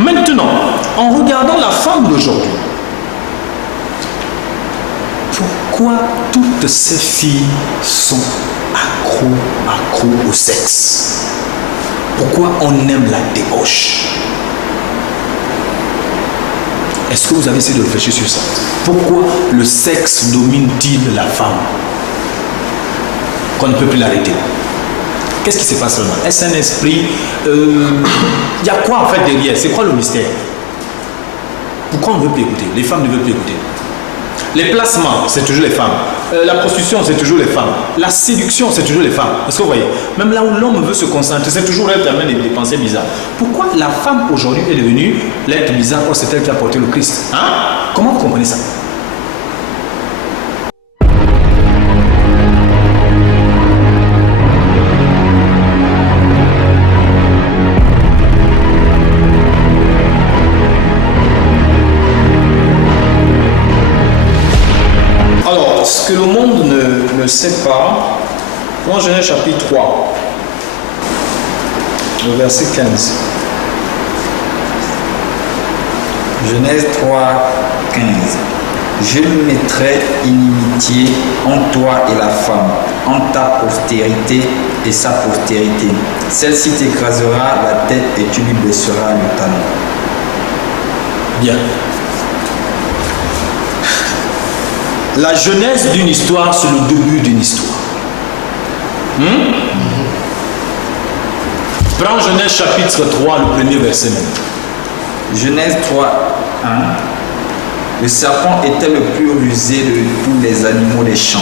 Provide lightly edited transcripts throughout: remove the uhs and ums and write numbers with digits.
Maintenant, en regardant la femme d'aujourd'hui, pourquoi toutes ces filles sont accros au sexe? Pourquoi on aime la débauche? Est-ce que vous avez essayé de réfléchir sur ça? Pourquoi le sexe domine-t-il la femme? Qu'on ne peut plus l'arrêter. Qu'est-ce qui se passe là? Est-ce un esprit? Il y a quoi en fait derrière? C'est quoi le mystère? Pourquoi on ne veut plus écouter? Les femmes ne veulent plus écouter. Les placements, c'est toujours les femmes. La prostitution, c'est toujours les femmes. La séduction, c'est toujours les femmes. Est-ce que vous voyez? Même là où l'homme veut se concentrer, c'est toujours elle qui amène des pensées bizarres. Pourquoi la femme aujourd'hui est devenue l'être bizarre? Oh, c'est elle qui a porté le Christ. Hein? Comment vous comprenez ça? Ce que le monde ne sait pas, dans Genèse chapitre 3, le verset 15. Genèse 3, 15. Je mettrai inimitié en toi et la femme, en ta postérité et sa postérité. Celle-ci t'écrasera la tête et tu lui blesseras le talon. Bien. La genèse d'une histoire, c'est le début d'une histoire. Prends Genèse chapitre 3, le premier verset même. Genèse 3, 1. Le serpent était le plus rusé de tous les animaux des champs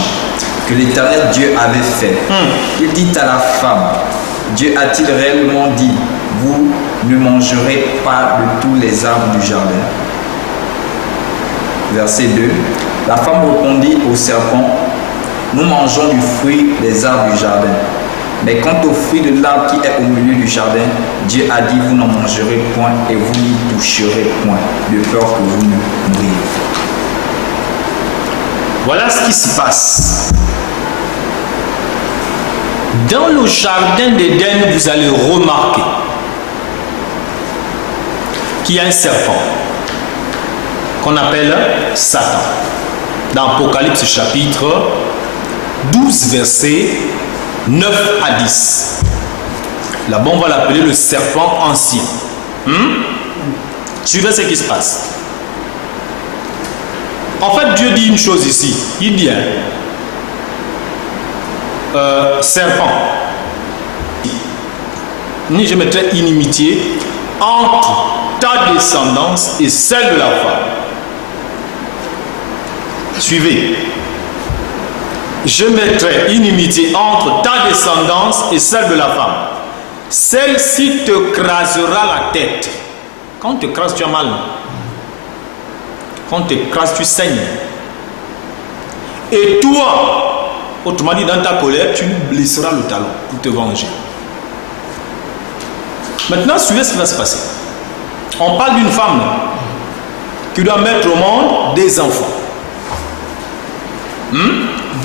que l'Éternel Dieu avait fait. Il dit à la femme, Dieu a-t-il réellement dit, vous ne mangerez pas de tous les arbres du jardin? Verset 2. La femme répondit au serpent, nous mangeons du fruit des arbres du jardin. Mais quant au fruit de l'arbre qui est au milieu du jardin, Dieu a dit, vous n'en mangerez point et vous n'y toucherez point, de peur que vous ne mouriez. Voilà ce qui se passe. Dans le jardin d'Éden, vous allez remarquer qu'il y a un serpent qu'on appelle Satan. Dans Apocalypse chapitre 12, versets 9 à 10. Là-bas, on va l'appeler le serpent ancien. Suivez ce qui se passe. En fait, Dieu dit une chose ici. Il dit, serpent, je mettrai inimitié entre ta descendance et celle de la femme. Suivez. Je mettrai inimitié entre ta descendance et celle de la femme. Celle-ci te crasera la tête. Quand on te crase, tu as mal. Quand on te crase, tu saignes. Et toi, autrement dit, dans ta colère, tu blesseras le talon pour te venger. Maintenant, suivez ce qui va se passer. On parle d'une femme qui doit mettre au monde des enfants.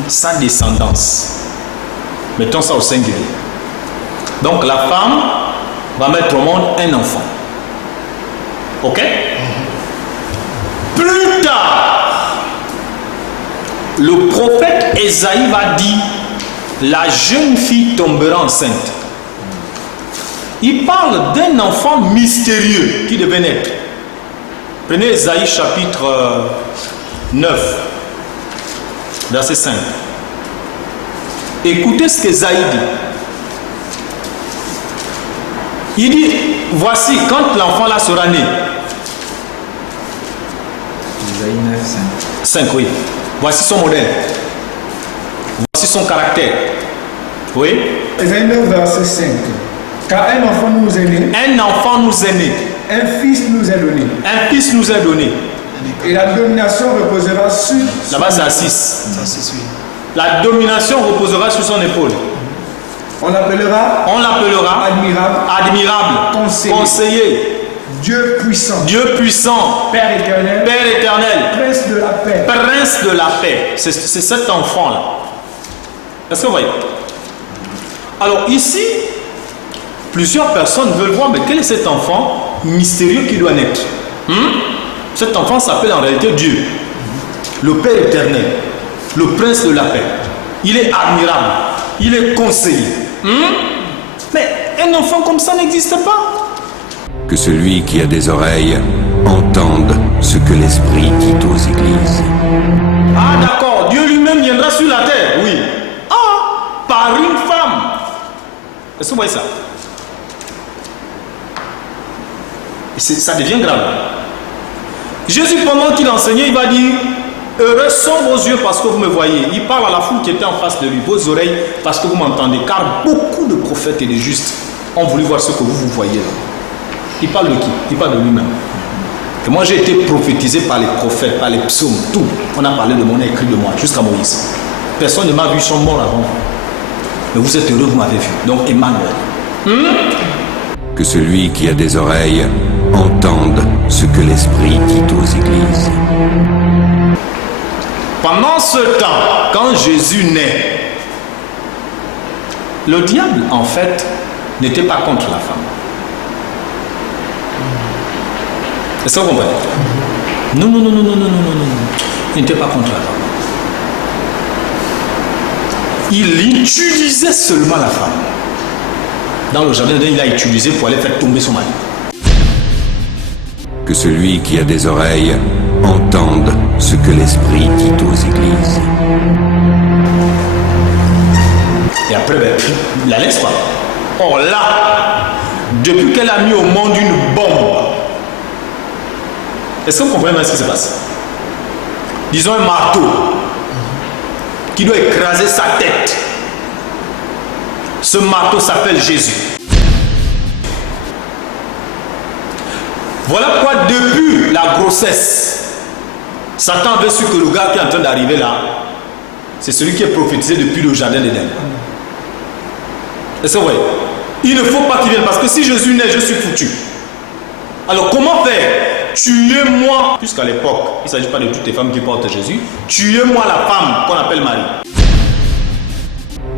Sa descendance. Mettons ça au singulier. Donc la femme va mettre au monde un enfant. Ok? Plus tard, le prophète Ésaïe va dire, la jeune fille tombera enceinte. Il parle d'un enfant mystérieux qui devait naître. Prenez Ésaïe chapitre 9. Verset 5. Écoutez ce qu'Ésaïe dit. Il dit, voici, quand l'enfant là sera né. Ésaïe 9, 5. 5, oui. Voici son modèle. Voici son caractère. Oui. Ésaïe 9, verset 5. Car un enfant nous est né. Un enfant nous est né. Un fils nous est donné. Un fils nous est donné. Et la domination reposera sur... Là-bas, c'est à 6. La domination reposera sur son épaule. On l'appellera admirable, conseiller, Dieu puissant, Père éternel, Prince de la paix. Prince de la paix. C'est cet enfant-là. Est-ce que vous voyez? Alors ici, plusieurs personnes veulent voir, mais quel est cet enfant mystérieux qui doit naître. Cet enfant s'appelle en réalité Dieu, le Père éternel, le Prince de la paix. Il est admirable, il est conseiller. Mais un enfant comme ça n'existe pas. Que celui qui a des oreilles entende ce que l'Esprit dit aux églises. Ah d'accord, Dieu lui-même viendra sur la terre, oui. Ah, par une femme. Est-ce que vous voyez ça? Ça devient grave. Jésus, pendant qu'il enseignait, il va dire: heureux sont vos yeux parce que vous me voyez. Il parle à la foule qui était en face de lui. Vos oreilles parce que vous m'entendez. Car beaucoup de prophètes et de justes ont voulu voir ce que vous voyez là. Il parle de qui? Il parle de lui-même. Et moi j'ai été prophétisé par les prophètes, par les psaumes, tout. On a parlé de moi, on a écrit de moi, jusqu'à Moïse. Personne ne m'a vu, ils sont morts avant. Mais vous êtes heureux, vous m'avez vu. Donc Emmanuel. Que celui qui a des oreilles entende ce que l'Esprit dit aux églises. Pendant ce temps, quand Jésus naît, le diable, en fait, n'était pas contre la femme. Est-ce que vous comprenez? Non. Il n'était pas contre la femme. Il utilisait seulement la femme. Dans le jardin d'Éden, il a utilisé pour aller faire tomber son mari. Que celui qui a des oreilles entende ce que l'Esprit dit aux églises. Et après, il la laisse pas. Or là, depuis qu'elle a mis au monde une bombe, est-ce que vous comprenez ce qui se passe? Disons un marteau qui doit écraser sa tête. Ce marteau s'appelle Jésus. Voilà pourquoi depuis la grossesse, Satan veut su que le gars qui est en train d'arriver là, c'est celui qui est prophétisé depuis le jardin d'Éden. Est-ce que vous voyez? Il ne faut pas qu'il vienne parce que si Jésus naît, je suis foutu. Alors comment faire? Tuez-moi, puisqu'à l'époque, il ne s'agit pas de toutes les femmes qui portent Jésus, tuez-moi la femme qu'on appelle Marie.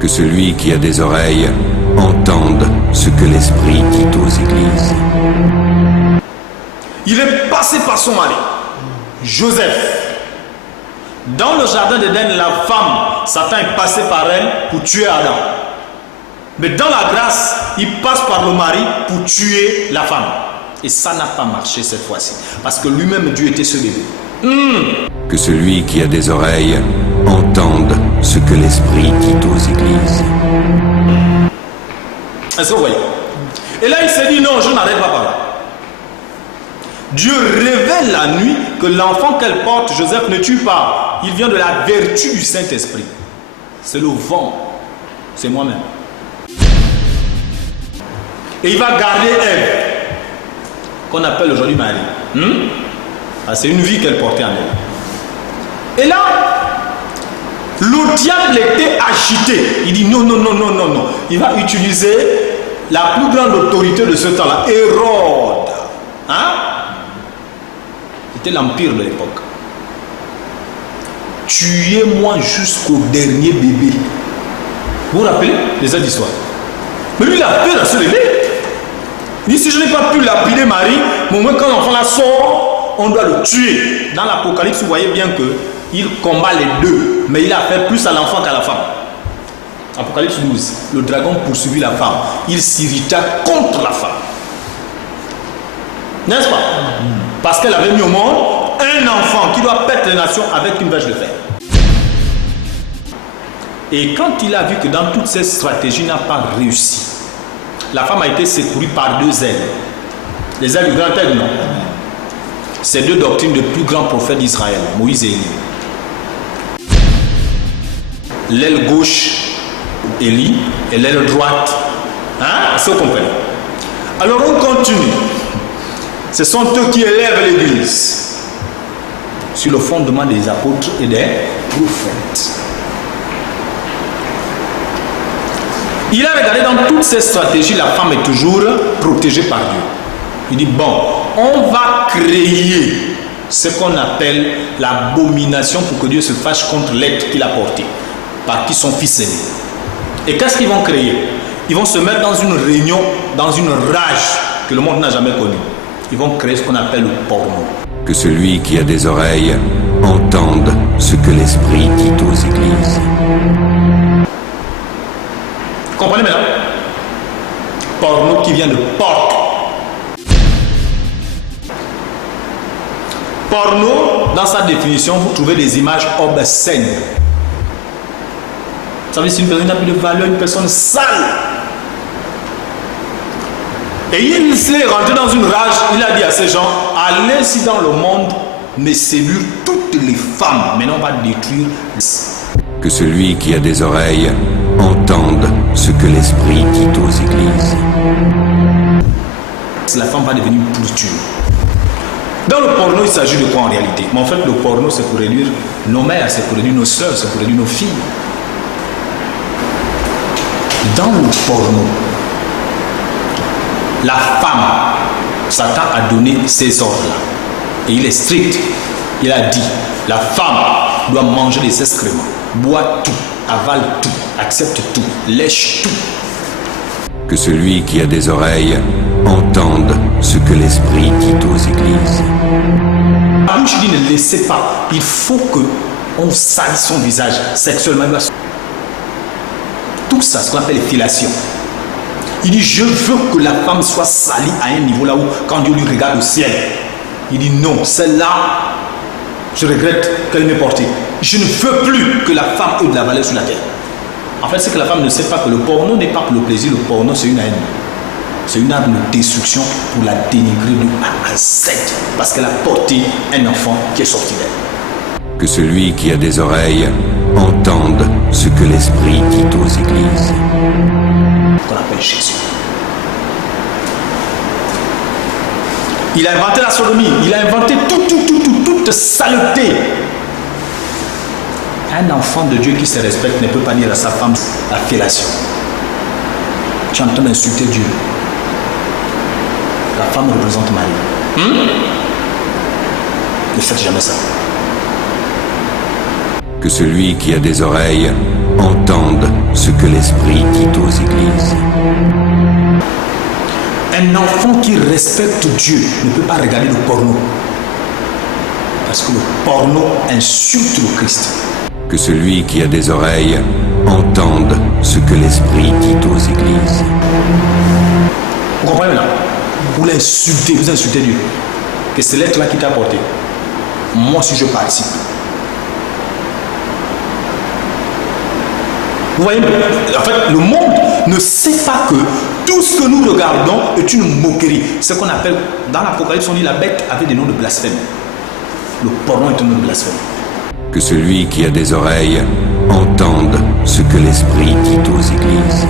Que celui qui a des oreilles entende ce que l'Esprit dit aux églises. Il est passé par son mari, Joseph. Dans le jardin d'Éden, la femme, Satan est passé par elle pour tuer Adam. Mais dans la grâce, il passe par le mari pour tuer la femme. Et ça n'a pas marché cette fois-ci. Parce que lui-même, Dieu était ce bébé. Que celui qui a des oreilles entende ce que l'Esprit dit aux églises. Est-ce que vous voyez? Et là, il s'est dit non, je n'arrête pas par là. Dieu révèle la nuit que l'enfant qu'elle porte, Joseph, ne tue pas. Il vient de la vertu du Saint-Esprit. C'est le vent. C'est moi-même. Et il va garder elle, qu'on appelle aujourd'hui Marie. C'est une vie qu'elle portait en elle. Et là, le diable était agité. Il dit non. Il va utiliser la plus grande autorité de ce temps-là, Hérode. C'était l'empire de l'époque. Tuez-moi jusqu'au dernier bébé. Vous vous rappelez les aides d'histoire? Mais lui, il a peur à se lever. Il dit si je n'ai pas pu lapider Marie, mais au moins quand l'enfant la sort, on doit le tuer. Dans l'Apocalypse, vous voyez bien qu'il combat les deux, mais il a fait plus à l'enfant qu'à la femme. Apocalypse 12, le dragon poursuivit la femme. Il s'irrita contre la femme. N'est-ce pas? Parce qu'elle avait mis au monde un enfant qui doit perdre les nations avec une vache de fer. Et quand il a vu que dans toutes ces stratégies n'a pas réussi, la femme a été secourue par deux ailes. Les ailes du grand aigle, non. Ces deux doctrines de plus grands prophètes d'Israël, Moïse et Élie. L'aile gauche, Élie, et l'aile droite. Est-ce que vous comprenez? Alors on continue. Ce sont eux qui élèvent l'Église sur le fondement des apôtres et des prophètes. Il a regardé dans toutes ces stratégies, la femme est toujours protégée par Dieu. Il dit, bon, on va créer ce qu'on appelle l'abomination pour que Dieu se fâche contre l'être qu'il a porté, par qui son fils est né. Et qu'est-ce qu'ils vont créer? Ils vont se mettre dans une réunion, dans une rage que le monde n'a jamais connue. ils vont créer ce qu'on appelle le porno. Que celui qui a des oreilles entende ce que l'Esprit dit aux églises. Comprenez maintenant? Porno qui vient de porte. Porno, dans sa définition, vous trouvez des images obscènes. Ça veut dire que une personne n'a plus de valeur, une personne sale. Et il s'est rentré dans une rage, il a dit à ces gens, allez si dans le monde, mais séduire toutes les femmes. Maintenant on va détruire. Que celui qui a des oreilles entende ce que l'Esprit dit aux églises. La femme va devenir une pourriture. Dans le porno, il s'agit de quoi en réalité? Mais en fait, le porno, c'est pour réduire nos mères, c'est pour réduire nos soeurs, c'est pour réduire nos filles. Dans le porno, la femme, Satan a donné ces ordres-là. Et il est strict. Il a dit, la femme doit manger des excréments, boire tout, avale tout, accepte tout, lèche tout. Que celui qui a des oreilles entende ce que l'Esprit dit aux églises. La bouche dit ne laissez pas. Il faut qu'on salisse son visage sexuellement. Tout ça, ce qu'on appelle les fellations. Il dit je veux que la femme soit salie à un niveau là où quand Dieu lui regarde au ciel, il dit non, celle-là, je regrette qu'elle m'ait portée. Je ne veux plus que la femme ait de la valeur sur la terre. En fait, c'est que la femme ne sait pas que le porno n'est pas pour le plaisir, le porno c'est une haine. C'est une arme de destruction pour la dénigrer de A à Z. Parce qu'elle a porté un enfant qui est sorti d'elle. Que celui qui a des oreilles entende ce que l'Esprit dit aux églises. Qu'on appelle Jésus. Il a inventé la sodomie. Il a inventé toute saleté. Un enfant de Dieu qui se respecte ne peut pas dire à sa femme la fellation. Tu es en train d'insulter Dieu. La femme représente Marie. Ne faites jamais ça. Que celui qui a des oreilles entende ce que l'Esprit dit aux églises. Un enfant qui respecte Dieu ne peut pas regarder le porno. Parce que le porno insulte le Christ. Que celui qui a des oreilles entende ce que l'Esprit dit aux églises. Vous comprenez là? Vous l'insultez, vous insultez Dieu. Que c'est l'être là qui t'a porté. Moi si je participe. Vous voyez, en fait, le monde ne sait pas que tout ce que nous regardons est une moquerie. Ce qu'on appelle, dans l'Apocalypse, on dit la bête avait des noms de blasphème. Le porno est un nom de blasphème. Que celui qui a des oreilles entende ce que l'Esprit dit aux églises.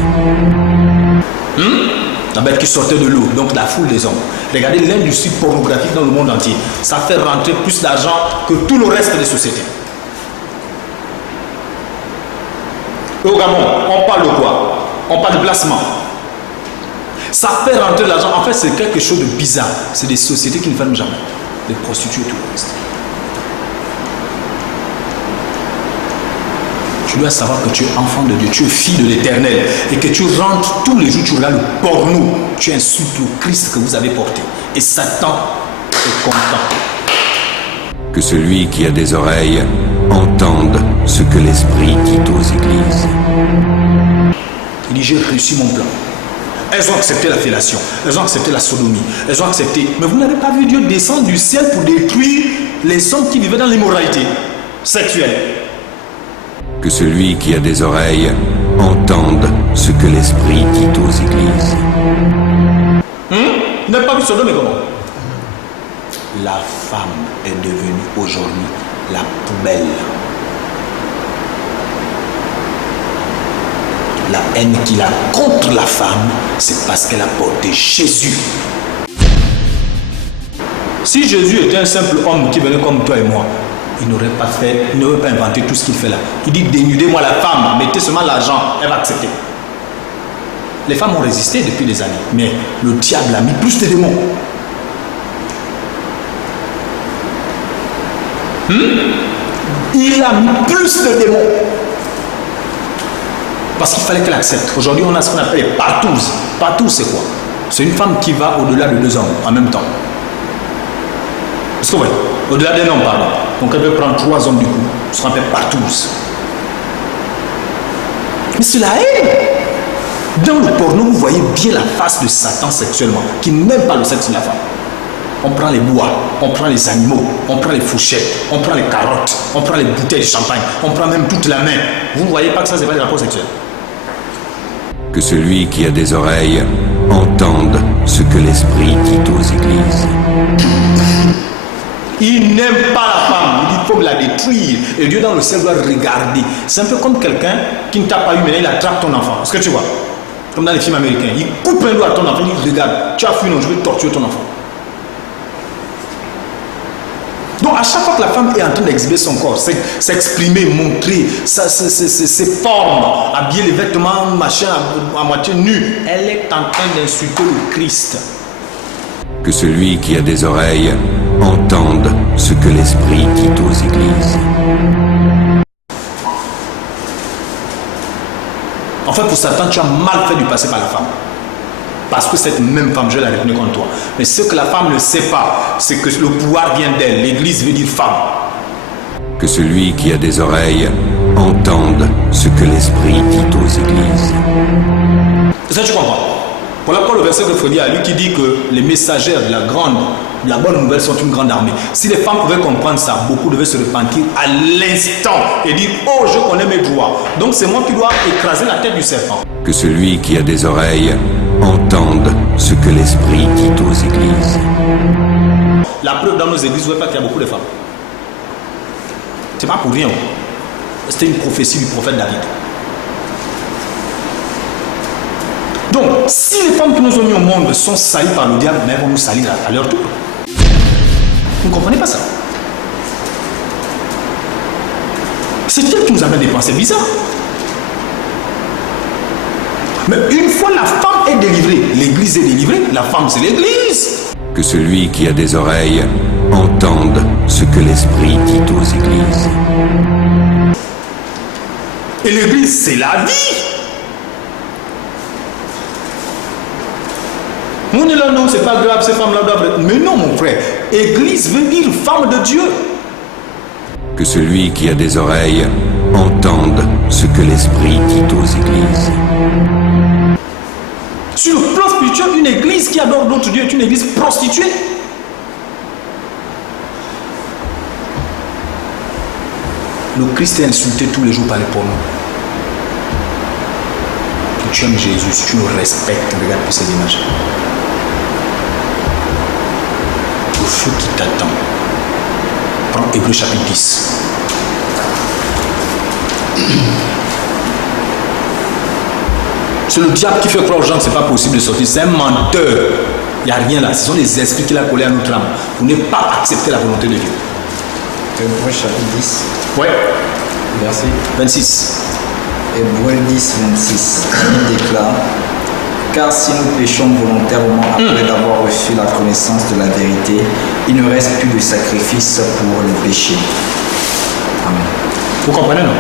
La bête qui sortait de l'eau, donc la foule des hommes. Regardez l'industrie pornographique dans le monde entier. Ça fait rentrer plus d'argent que tout le reste des sociétés. Et au Gabon, on parle de quoi? On parle de placement. Ça fait rentrer de l'argent. En fait, c'est quelque chose de bizarre. C'est des sociétés qui ne ferment jamais. Des prostituées et tout le reste. Tu dois savoir que tu es enfant de Dieu, tu es fille de l'Éternel et que tu rentres tous les jours, tu regardes le porno, tu insultes le Christ que vous avez porté. Et Satan est content. Que celui qui a des oreilles entende ce que l'Esprit dit aux églises. Il dit, j'ai réussi mon plan. Elles ont accepté la fellation, elles ont accepté la sodomie, elles ont accepté. Mais vous n'avez pas vu Dieu descendre du ciel pour détruire les hommes qui vivaient dans l'immoralité sexuelle. Que celui qui a des oreilles entende ce que l'Esprit dit aux églises. Vous n'avez pas vu Sodome et Gomorrhe? La femme est devenue aujourd'hui la poubelle. La haine qu'il a contre la femme, c'est parce qu'elle a porté Jésus. Si Jésus était un simple homme qui venait comme toi et moi, il n'aurait pas fait, il n'aurait pas inventé tout ce qu'il fait là. Il dit, dénudez-moi la femme, mettez seulement l'argent, elle va accepter. Les femmes ont résisté depuis des années, mais le diable a mis plus de démons. Il a mis plus de démons. Parce qu'il fallait qu'elle accepte. Aujourd'hui, on a ce qu'on appelle les partous. Partous, c'est quoi? C'est une femme qui va au-delà de 2 hommes en même temps. Est-ce que vous voyez? Au-delà d'un homme, pardon. Donc elle peut prendre 3 hommes du coup. Ce sera fait par tous. Mais c'est la haine. Dans le porno, vous voyez bien la face de Satan sexuellement, qui n'aime pas le sexe de la femme. On prend les bois, on prend les animaux, on prend les fourchettes, on prend les carottes, on prend les bouteilles de champagne, on prend même toute la main. Vous ne voyez pas que ça, c'est pas des rapports sexuels. Que celui qui a des oreilles entende ce que l'Esprit dit aux églises. Il n'aime pas la femme, il dit qu'il faut la détruire. Et Dieu dans le ciel doit regarder. C'est un peu comme quelqu'un qui ne t'a pas eu, mais il attrape ton enfant. Est-ce que tu vois? Comme dans les films américains. Il coupe un doigt à ton enfant, il dit regarde, tu as fui, non, je vais torturer ton enfant. Donc à chaque fois que la femme est en train d'exhiber son corps, s'exprimer, montrer ses formes, habiller les vêtements, machin, à moitié nu, elle est en train d'insulter le Christ. Que celui qui a des oreilles entende ce que l'Esprit dit aux églises. En fait, pour Satan, tu as mal fait de passer par la femme. Parce que cette même femme, je la reconnais contre toi. Mais ce que la femme ne sait pas, c'est que le pouvoir vient d'elle. L'église veut dire femme. Que celui qui a des oreilles entende ce que l'Esprit dit aux églises. Ça, tu comprends? Voilà pourquoi le verset de Frédéric à lui qui dit que les messagères de la bonne nouvelle sont une grande armée. Si les femmes pouvaient comprendre ça, beaucoup devaient se repentir à l'instant et dire oh, je connais mes droits. Donc c'est moi qui dois écraser la tête du serpent. Que celui qui a des oreilles entende ce que l'Esprit dit aux églises. La preuve dans nos églises, vous ne voyez pas qu'il y a beaucoup de femmes. C'est pas pour rien. C'était une prophétie du prophète David. Donc, si les femmes qui nous ont mis au monde sont salies par le diable, mais elles vont nous salir à leur tour. Vous ne comprenez pas ça? C'est elle qui nous amène des pensées bizarres. Mais une fois la femme est délivrée, l'église est délivrée, la femme c'est l'église. Que celui qui a des oreilles entende ce que l'Esprit dit aux églises. Et l'église c'est la vie. On est là, non, c'est pas grave, ces femmes-là doivent... Mais non, mon frère, église veut dire femme de Dieu. Que celui qui a des oreilles entende ce que l'Esprit dit aux églises. Sur le plan spirituel, une église qui adore d'autres dieux est une église prostituée. Le Christ est insulté tous les jours par les pornos. Si tu aimes Jésus, si tu le respectes, regarde pour ces images. Le feu qui t'attend. Prends Hébreux chapitre 10. C'est le diable qui fait croire aux gens que ce n'est pas possible de sortir. C'est un menteur. Il n'y a rien là. Ce sont des esprits qu'il a collés à notre âme. Vous n'avez pas accepté la volonté de Dieu. Hébreux chapitre 10. Ouais. Verset 26. Hébreux 10, 26. Il déclare car si nous péchons volontairement après d'avoir reçu la connaissance de la vérité, il ne reste plus de sacrifice pour le péché. Amen. Vous comprenez, non?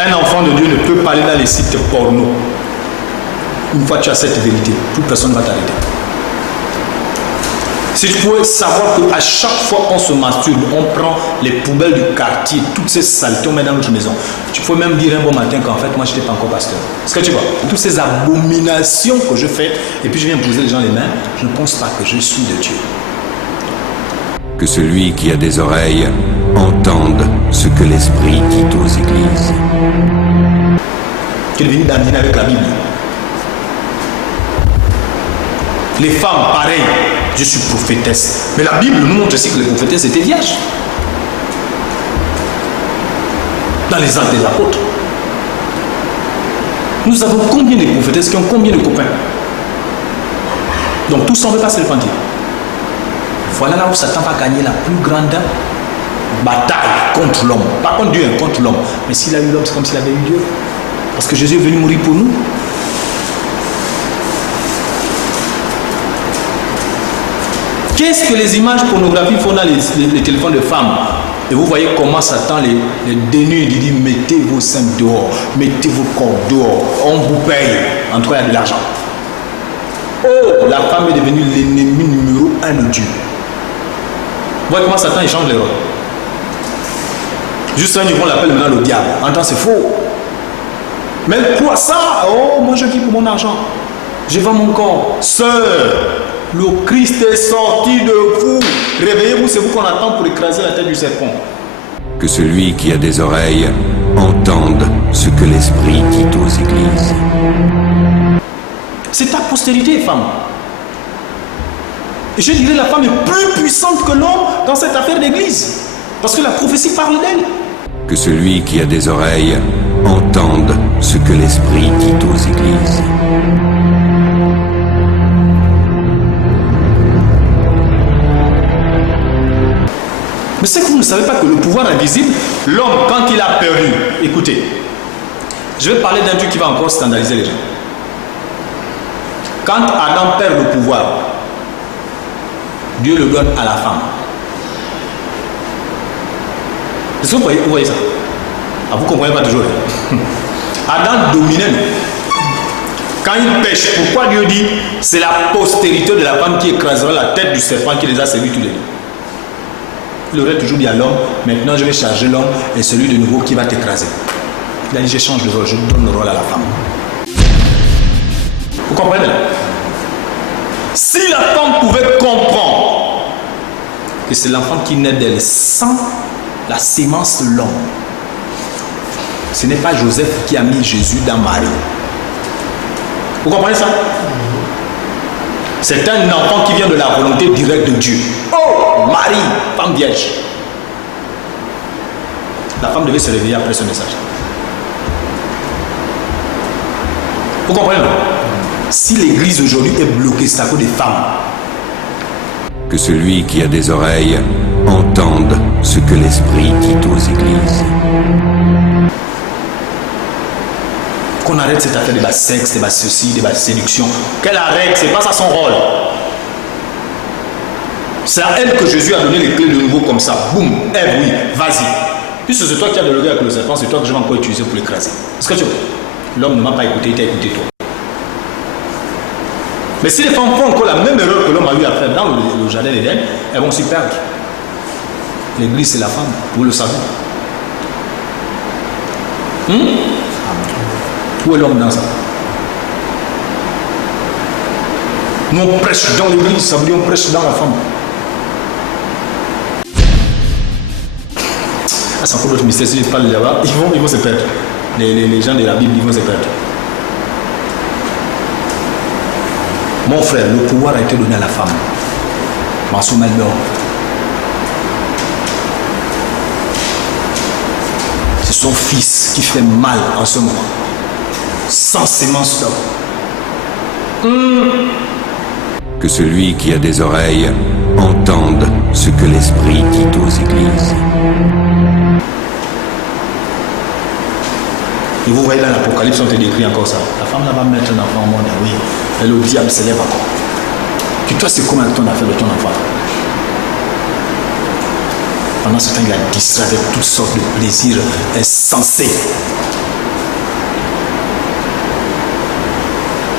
Un enfant de Dieu ne peut pas aller dans les sites porno. Une fois que tu as cette vérité, toute personne ne va t'arrêter. Si tu pouvais savoir qu'à chaque fois qu'on se masturbe, on prend les poubelles du quartier, toutes ces saletés, on met dans notre maison. Tu peux même dire un bon matin qu'en fait, moi, je n'étais pas encore pasteur. Est-ce que tu vois? Toutes ces abominations que je fais, et puis je viens poser les gens les mains, je ne pense pas que je suis de Dieu. Que celui qui a des oreilles entende ce que l'Esprit dit aux églises. Tu es venu d'amener avec la Bible. Les femmes, pareil, je suis prophétesse. Mais la Bible nous montre aussi que les prophétesses étaient vierges. Dans les actes des apôtres. Nous avons combien de prophétesses qui ont combien de copains? Donc tout ça, on ne veut pas se repentir. Voilà là où Satan va gagner la plus grande bataille contre l'homme. Pas contre Dieu, contre l'homme. Mais s'il a eu l'homme, c'est comme s'il avait eu Dieu. Parce que Jésus est venu mourir pour nous. Qu'est-ce que les images pornographiques font dans les téléphones de femmes? Et vous voyez comment Satan les dénude. Il dit mettez vos seins dehors, mettez vos corps dehors, on vous paye. En tout cas, il y a de l'argent. Oh, la femme est devenue l'ennemi numéro 1 de Dieu. Vous voyez comment Satan il change les rôles. Juste un niveau, on l'appelle maintenant le diable. En temps, c'est faux. Mais quoi ça? Oh, moi je vis pour mon argent. Je vends mon corps. Sœur, le Christ est sorti de vous. Réveillez-vous, c'est vous qu'on attend pour écraser la tête du serpent. Que celui qui a des oreilles entende ce que l'Esprit dit aux églises. C'est ta postérité, femme. Et je dirais la femme est plus puissante que l'homme dans cette affaire d'église. Parce que la prophétie parle d'elle. Que celui qui a des oreilles entende ce que l'Esprit dit aux églises. Mais c'est que vous ne savez pas que le pouvoir invisible, l'homme, quand il a perdu, écoutez, je vais parler d'un truc qui va encore scandaliser les gens. Quand Adam perd le pouvoir, Dieu le donne à la femme. Est-ce que vous voyez ça? Ah, vous ne comprenez pas toujours. Adam dominait. Quand il pêche, pourquoi Dieu dit c'est la postérité de la femme qui écrasera la tête du serpent qui les a servis tous les deux? Il aurait toujours dit à l'homme, maintenant je vais charger l'homme et celui de nouveau qui va t'écraser. Il a dit, je change de rôle, je donne le rôle à la femme. Vous comprenez? Si la femme pouvait comprendre que c'est l'enfant qui naît d'elle sans la sémence de l'homme, ce n'est pas Joseph qui a mis Jésus dans Marie. Vous comprenez ça? C'est un enfant qui vient de la volonté directe de Dieu. Oh, Marie, femme vierge. La femme devait se réveiller après ce message. Vous comprenez? Si l'église aujourd'hui est bloquée, c'est à cause des femmes. Que celui qui a des oreilles entende ce que l'Esprit dit aux églises. Qu'on arrête cette affaire de sexe, de ceci, de séduction. Qu'elle arrête, c'est pas ça son rôle. C'est à elle que Jésus a donné les clés de nouveau comme ça. Boum, Ève, oui, vas-y. Puisque c'est toi qui as dialogué avec le serpent, c'est toi que je vais encore utiliser pour l'écraser. Est-ce que tu vois? L'homme ne m'a pas écouté, il t'a écouté toi. Mais si les femmes font encore la même erreur que l'homme a eu à faire dans le jardin d'Éden, elles vont s'y perdre. L'église, c'est la femme, vous le savez. Où est l'homme dans ça? Nous on prêche dans l'église, ça veut dire on prêche dans la femme. Ah, c'est encore d'autres mystères, si je parle là-bas, ils vont se perdre. Les gens de la Bible, ils vont se perdre. Mon frère, le pouvoir a été donné à la femme. Mansour Melbert. C'est son fils qui fait mal en ce moment. Sans sémence d'homme. Que celui qui a des oreilles entende ce que l'Esprit dit aux églises. Et vous voyez dans l'Apocalypse, on te décrit encore ça. La femme là va mettre un enfant au monde, oui. Et le diable s'élève encore. Et toi, c'est comment ton affaire de ton enfant? Pendant ce temps, il a distrait avec toutes sortes de plaisirs insensés.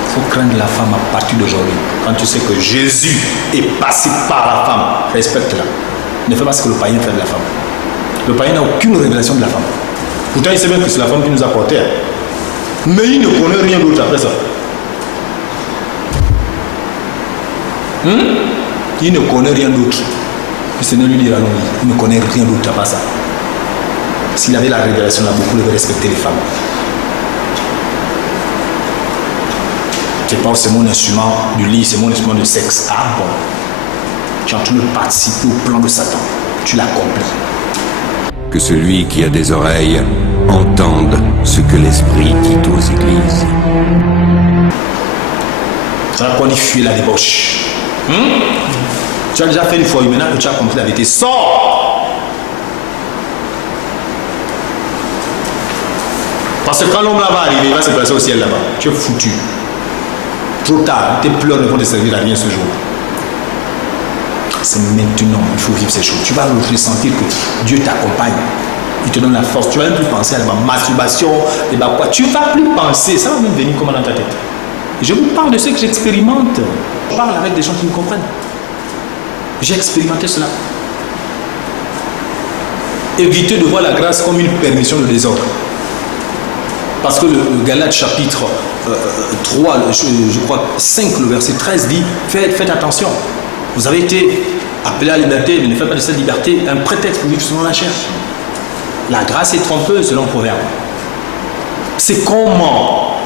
Il faut craindre la femme à partir d'aujourd'hui. Quand tu sais que Jésus est passé par la femme, respecte-la. Ne fais pas ce que le païen fait de la femme. Le païen n'a aucune révélation de la femme. Pourtant, il sait bien que c'est la femme qui nous a portés. Mais il ne connaît rien d'autre après ça. Il ne connaît rien d'autre. Le Seigneur lui dira non, il ne connaît rien d'autre à part ça. S'il avait la révélation là, beaucoup devraient respecter les femmes. C'est pas c'est mon instrument du lit, c'est mon instrument de sexe. Ah bon. Tu es en train de participer au plan de Satan. Tu l'accomplis. Que celui qui a des oreilles entende ce que l'Esprit dit aux églises. Ça va qualifier la débauche. Tu as déjà fait une fois, maintenant que tu as compris la vérité, sors! Parce que quand l'homme là va arriver, il va se placer au ciel là-bas. Tu es foutu. Trop tard, tes pleurs ne vont te servir à rien ce jour. C'est maintenant, il faut vivre ces choses. Tu vas ressentir que Dieu t'accompagne. Il te donne la force. Tu vas même plus penser à la masturbation, et bah quoi. Tu ne vas plus penser. Ça va même venir comment dans ta tête. Je vous parle de ce que j'expérimente. Je parle avec des gens qui me comprennent. J'ai expérimenté cela. Évitez de voir la grâce comme une permission de désordre. Parce que le Galates chapitre 3, je crois 5, le verset 13 dit, faites attention. Vous avez été appelés à la liberté, mais ne faites pas de cette liberté un prétexte pour vivre selon la chair. La grâce est trompeuse selon Proverbe. C'est comment?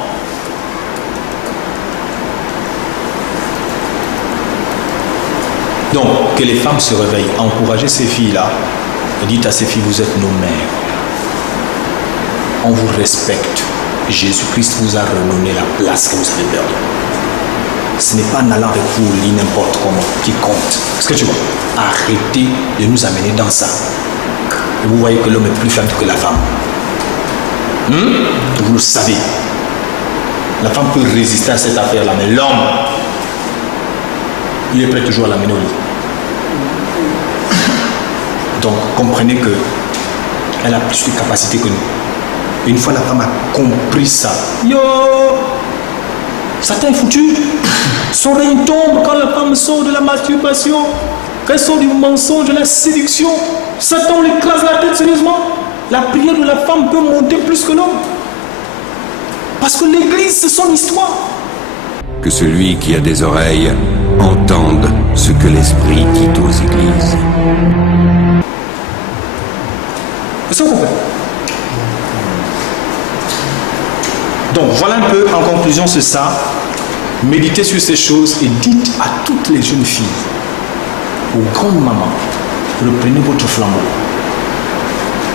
Donc, que les femmes se réveillent, encouragez ces filles-là, et dites à ces filles, vous êtes nos mères. On vous respecte. Jésus-Christ vous a redonné la place que vous avez perdue. Ce n'est pas en allant avec vous n'importe comment qui compte. Est-ce que tu vois? Arrêtez de nous amener dans ça. Et vous voyez que l'homme est plus faible que la femme. Vous le savez. La femme peut résister à cette affaire-là, mais l'homme, il est prêt toujours à l'amener au lit. Donc, comprenez que elle a plus de capacité que nous. Et une fois la femme a compris ça, Satan est foutu. Son règne tombe quand la femme sort de la masturbation, quand elle sort du mensonge, de la séduction. Satan l'écrase la tête sérieusement. La prière de la femme peut monter plus que l'homme. Parce que l'église, c'est son histoire. Que celui qui a des oreilles entende ce que l'Esprit dit aux églises. Est-ce que vous comprenez? Donc voilà un peu en conclusion, c'est ça. Méditez sur ces choses et dites à toutes les jeunes filles, aux grandes mamans, reprenez votre flambeau.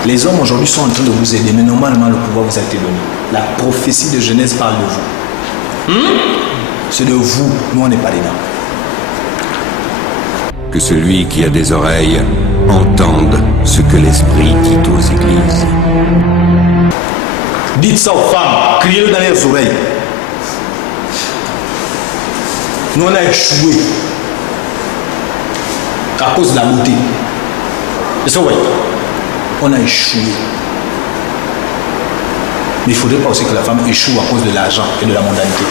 Les hommes aujourd'hui sont en train de vous aider, mais normalement le pouvoir vous a été donné. La prophétie de Genèse parle de vous. C'est de vous, nous on n'est pas dedans. Que celui qui a des oreilles entende ce que l'Esprit dit aux églises. Dites ça aux femmes, criez-le dans leurs oreilles. Nous on a échoué à cause de la beauté. Est-ce que vous voyez? On a échoué. Mais il ne faudrait pas aussi que la femme échoue à cause de l'argent et de la mondanité.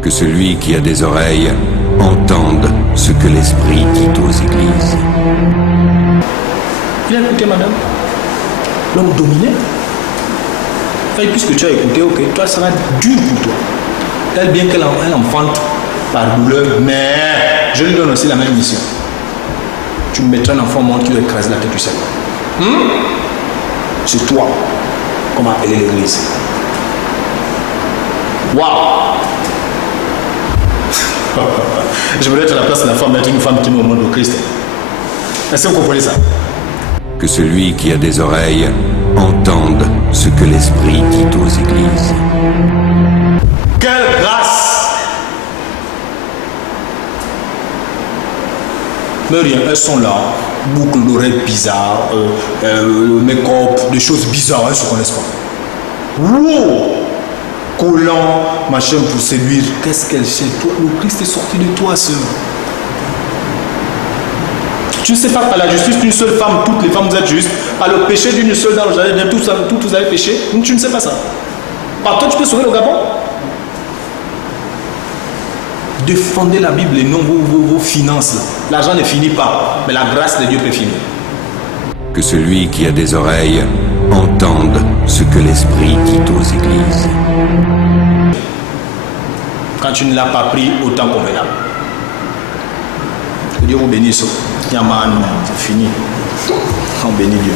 Que celui qui a des oreilles entende ce que l'Esprit dit aux églises. Il a écouté, madame. L'homme dominé. Et puisque tu as écouté, ok, toi ça va être dur pour toi. Elle bien qu'elle enfante par douleur, mais je lui donne aussi la même mission. Tu me mettras un enfant au monde qui lui écrase la tête du Seigneur. C'est toi qu'on va appeler l'église. Waouh! Je voudrais être à la place de la femme, être une femme qui met au monde au Christ. Est-ce que vous comprenez ça? Que celui qui a des oreilles entende ce que l'Esprit dit aux églises. Quelle grâce! Mais rien, elles sont là, boucles d'oreilles bizarres, make-up, des choses bizarres, elles ne se connaissent pas. Wow! Collant, machin pour séduire. Qu'est-ce qu'elle sait? Toi, le Christ est sorti de toi, sœur. Tu ne sais pas par la justice d'une seule femme, toutes les femmes vous êtes justes, par le péché d'une seule dans le jardin, tous vous avez péché. Tu ne sais pas ça. Par toi, tu peux sauver le Gabon. Défendez la Bible et non vos finances. L'argent ne finit pas, mais la grâce de Dieu peut finir. Que celui qui a des oreilles entende ce que l'Esprit dit aux églises. Quand tu ne l'as pas pris, autant convenable. Que Dieu vous bénisse. Yaman, c'est fini. On bénit Dieu.